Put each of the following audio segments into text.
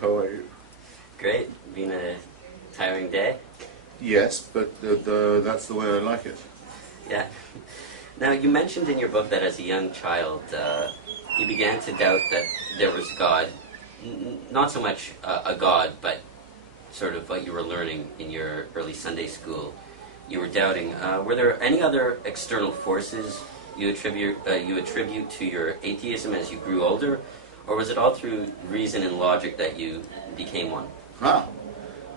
how are you? Great. Been a tiring day? Yes, but that's the way I like it. Yeah. Now, you mentioned in your book that as a young child, you began to doubt that there was God. Not so much a God, but sort of what you were learning in your early Sunday school. You were doubting. Were there any other external forces you attribute to your atheism as you grew older? Or was it all through reason and logic that you became one?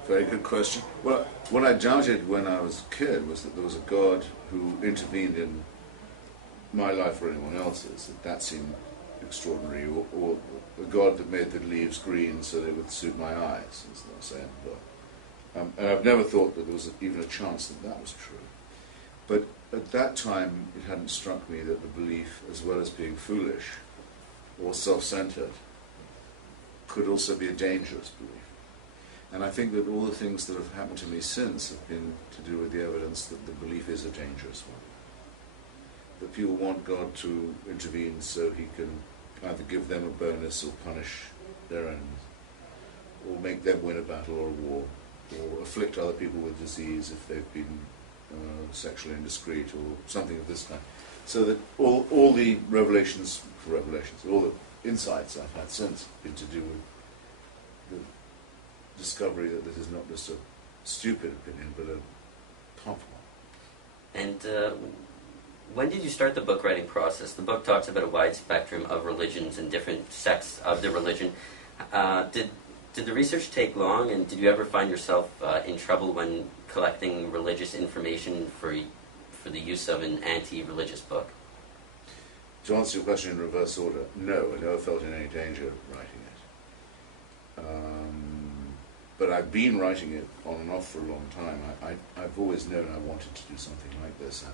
Very good question. Well, what I doubted when I was a kid was that there was a God who intervened in my life or anyone else's. That seemed extraordinary. Or a God that made the leaves green so they would suit my eyes, as they say in the book. And I've never thought that there was even a chance that that was true. But at that time, it hadn't struck me that the belief, as well as being foolish or self-centered, could also be a dangerous belief. And I think that all the things that have happened to me since have been to do with the evidence that the belief is a dangerous one. That people want God to intervene so he can either give them a bonus or punish their enemies, or make them win a battle or a war, or afflict other people with disease if they've been sexually indiscreet or something of this kind. So that all the revelations, all the insights I've had since have been to do with the discovery that this is not just a stupid opinion, but a powerful one. And when did you start the book writing process? The book talks about a wide spectrum of religions and different sects of the religion. Did the research take long, and did you ever find yourself in trouble when collecting religious information for the use of an anti-religious book? To answer your question in reverse order, no, I never felt in any danger writing it. But I've been writing it on and off for a long time. I've always known I wanted to do something like this, and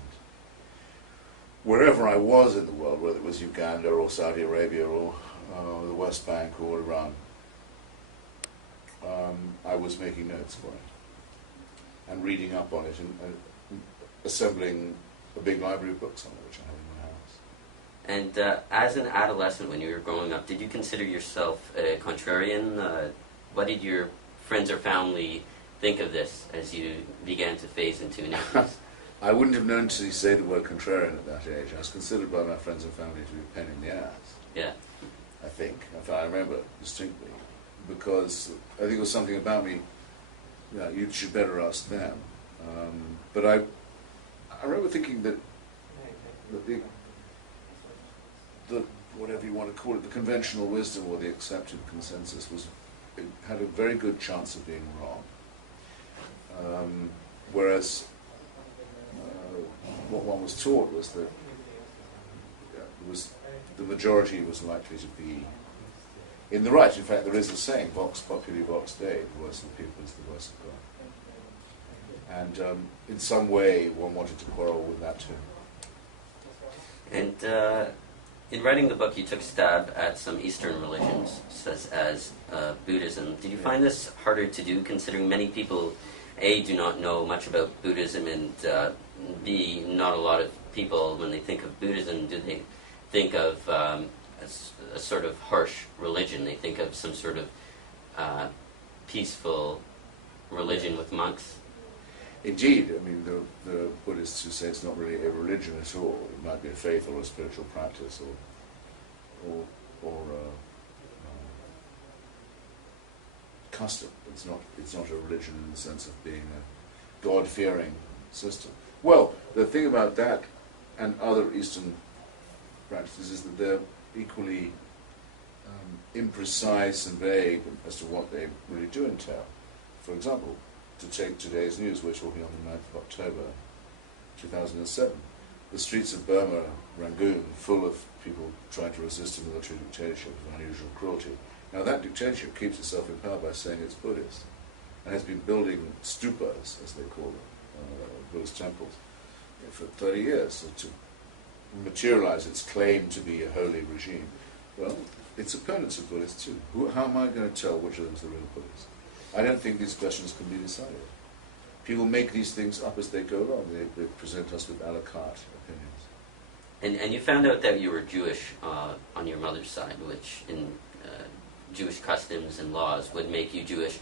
wherever I was in the world, whether it was Uganda or Saudi Arabia or the West Bank or Iran, I was making notes for it and reading up on it and assembling a big library of books on it, which I have in my house. And as an adolescent, when you were growing up, did you consider yourself a contrarian? What did your friends or family think of this as you began to phase into an atheist? I wouldn't have known to say the word contrarian at that age. I was considered by my friends and family to be a pain in the ass. Yeah. I think. I remember distinctly. Because I think it was something about me, you should better ask them. But I remember thinking that the whatever you want to call it, the conventional wisdom or the accepted consensus had a very good chance of being wrong. Whereas what one was taught was that the majority was likely to be in the right. In fact, there is a saying, vox populi vox Dei, the voice of the people is the voice of God. And in some way, one wanted to quarrel with that too. And in writing the book, you took a stab at some Eastern religions, such as Buddhism. Did you find this harder to do, considering many people, A, do not know much about Buddhism, and B, not a lot of people, when they think of Buddhism, do they think of a sort of harsh religion? They think of some sort of peaceful religion with monks. Indeed, I mean, there are Buddhists who say it's not really a religion at all. It might be a faith or a spiritual practice or custom. It's not a religion in the sense of being a God-fearing system. Well, the thing about that and other Eastern practices is that they're equally imprecise and vague as to what they really do entail. For example, to take today's news, we're talking on the 9th of October 2007. The streets of Burma, Rangoon, full of people trying to resist a military dictatorship of unusual cruelty. Now that dictatorship keeps itself in power by saying it's Buddhist, and has been building stupas, as they call them, Buddhist temples, for 30 years, so to materialize its claim to be a holy regime. Well, its opponents are Buddhists too. How am I going to tell which of them is the real Buddhist? I don't think these questions can be decided. People make these things up as they go along. They present us with a la carte opinions. And you found out that you were Jewish on your mother's side, which in Jewish customs and laws would make you Jewish,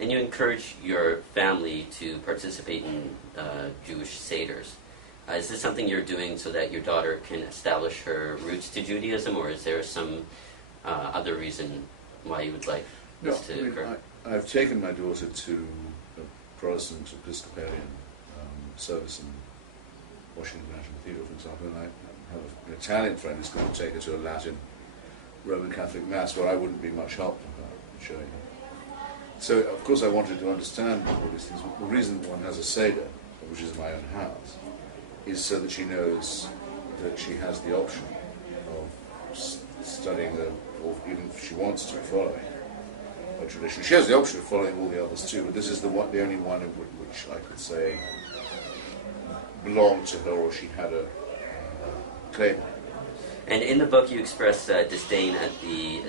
and you encourage your family to participate in Jewish seders. Is this something you're doing so that your daughter can establish her roots to Judaism, or is there some other reason why you would like No, this to occur? I've taken my daughter to a Protestant Episcopalian service in Washington National Cathedral, for example, and I have an Italian friend who's going to take her to a Latin Roman Catholic Mass where I wouldn't be much help to her in showing her. So, of course, I wanted to understand all these things. The reason one has a Seder, which is in my own house, is so that she knows that she has the option of studying or even if she wants to, following a tradition. She has the option of following all the others too, but this is the only one in which I could say belonged to her, or she had a claim. And in the book, you express disdain at the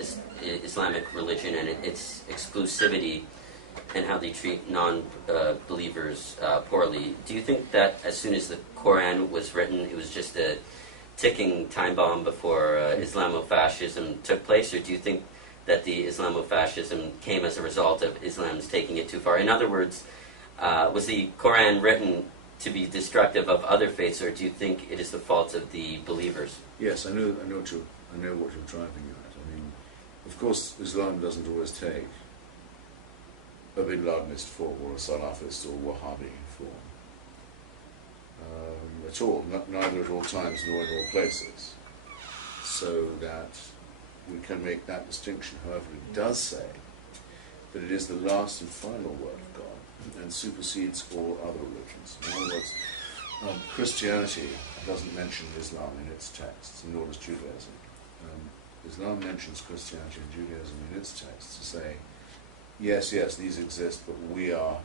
Islamic religion and its exclusivity, and how they treat non-believers poorly. Do you think that as soon as the Quran was written, it was just a ticking time bomb before Islamofascism took place, or do you think that the Islamofascism came as a result of Islam's taking it too far? In other words, was the Quran written to be destructive of other faiths, or do you think it is the fault of the believers? Yes, I know what you're driving at. I mean, of course, Islam doesn't always take a Bin Ladenist form or a Salafist or Wahhabi form at all, neither at all times nor in all places. So that we can make that distinction. However, it does say that it is the last and final word of God and supersedes all other religions. In other words, Christianity doesn't mention Islam in its texts, nor does Judaism. Islam mentions Christianity and Judaism in its texts to say, yes, these exist, but we are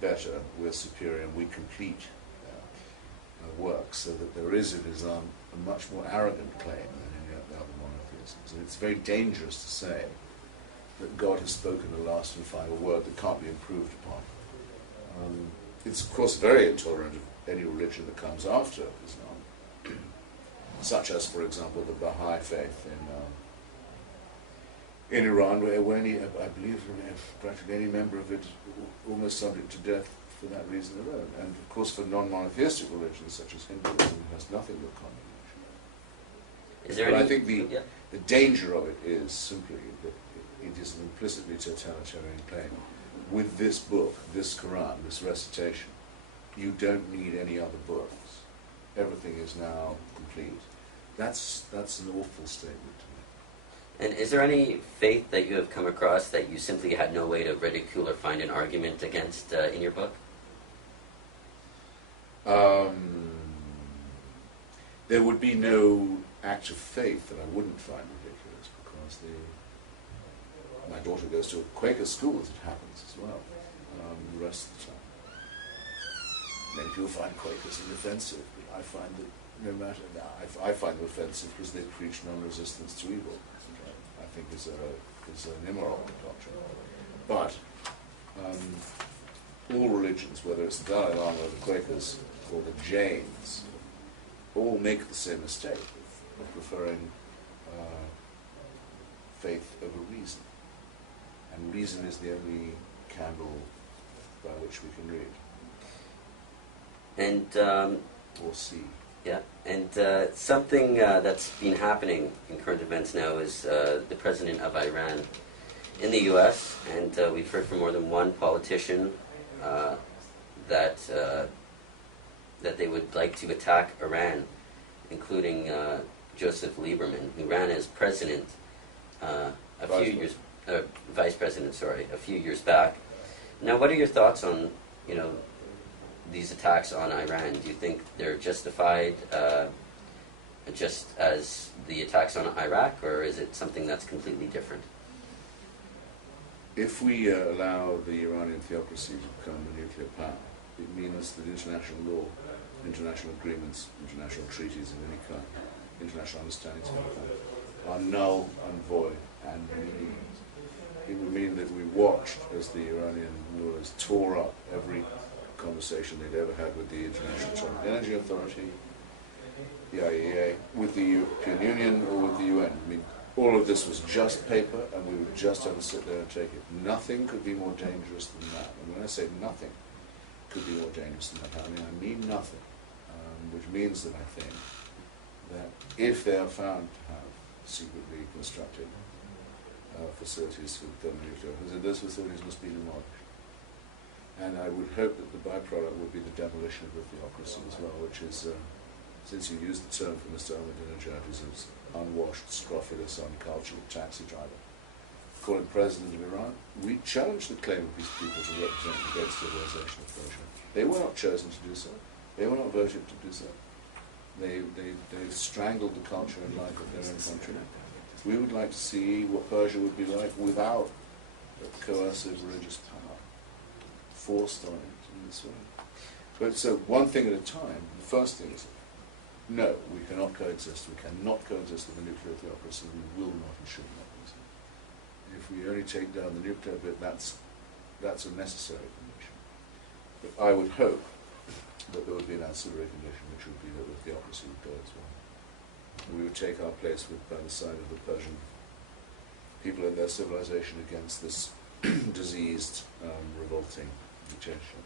better, we're superior, and we complete work, so that there is in Islam a much more arrogant claim than any of the other monotheisms. And it's very dangerous to say that God has spoken the last and final word that can't be improved upon. It's, of course, very intolerant of any religion that comes after Islam, such as, for example, the Baha'i faith in Iran, where I believe practically any member of it almost subject to death for that reason alone. And, of course, for non-monotheistic religions, such as Hinduism, it has nothing but condemnation. But I think the danger of it is simply that it is an implicitly totalitarian claim. With this book, this Quran, this recitation, you don't need any other books. Everything is now complete. That's an awful statement to me. And is there any faith that you have come across that you simply had no way to ridicule or find an argument against in your book? There would be no act of faith that I wouldn't find ridiculous, because my daughter goes to a Quaker school, as it happens, as well, the rest of the time. Many people find Quakerism offensive, but I find that no matter, I find them offensive because they preach non-resistance to evil, which I think is an immoral doctrine. But all religions, whether it's the Dalai Lama or the Quakers or the Jains, all make the same mistake of preferring faith over reason. And reason is the only candle by which we can read. And or see. Yeah, and something that's been happening in current events now is the president of Iran in the U.S., and we've heard from more than one politician that they would like to attack Iran, including Joseph Lieberman, who ran as president vice president, a few years back. Now, what are your thoughts on, these attacks on Iran? Do you think they're justified, just as the attacks on Iraq, or is it something that's completely different? If we allow the Iranian theocracy to become a nuclear power, it means that international law, international agreements, international treaties of any kind, international understandings of any kind, are null and void and meaningless. It would mean that we watched as the Iranian rulers tore up every conversation they'd ever had with the International Atomic Energy Authority, the IAEA, with the European Union, or with the UN. I mean, all of this was just paper and we would just have to sit there and take it. Nothing could be more dangerous than that. And when I say nothing could be more dangerous than that, I mean nothing. Which means that I think that if they are found to have secretly constructed facilities for thermonuclear, those facilities must be demolished. And I would hope that the byproduct would be the demolition of the theocracy as well, which is, since you used the term for Mr. Ahmadinejad, who's an unwashed, scrofulous, uncultured taxi driver, call him president of Iran, we challenge the claim of these people to represent the great civilization of Persia. They were not chosen to do so. They were not voted to do so. They strangled the culture and life of their own country. We would like to see what Persia would be like without coercive religious power forced on it in this way. But so one thing at a time. The first thing is, no, we cannot coexist. We cannot coexist with a nuclear theocracy. We will not and should not. If we only take down the nuclear bit, that's a necessary condition. But I would hope that there would be an ancillary condition, which would be that the theocracy would go as well. We would take our place by the side of the Persian people and their civilization against this diseased, revolting dictatorship.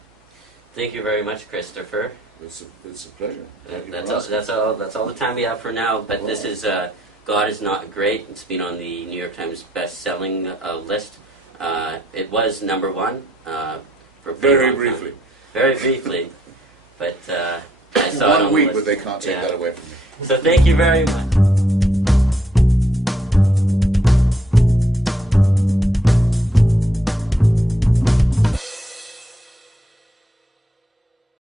Thank you very much, Christopher. It's a pleasure. That's all the time we have for now. But this is God is Not Great. It's been on the New York Times best-selling list. It was number one for very briefly. Very briefly. But I saw it on 1 week, the list. but they can't take that away from me. So thank you very much.